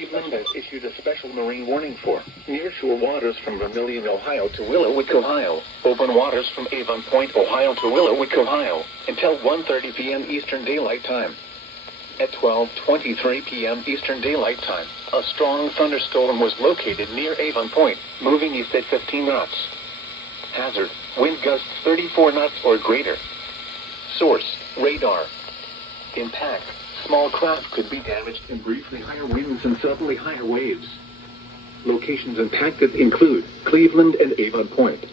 Cleveland has issued a special marine warning for nearshore waters from Vermilion, Ohio to Willowick, Ohio. Open waters from Avon Point, Ohio to Willowick, Ohio until 1:30 p.m. Eastern Daylight Time. At 12:23 p.m. Eastern Daylight Time, a strong thunderstorm was located near Avon Point, moving east at 15 knots. Hazard, wind gusts 34 knots or greater. Source, radar. Impact, small craft could be damaged in briefly higher winds and suddenly higher waves. Locations impacted include Cleveland and Avon Point.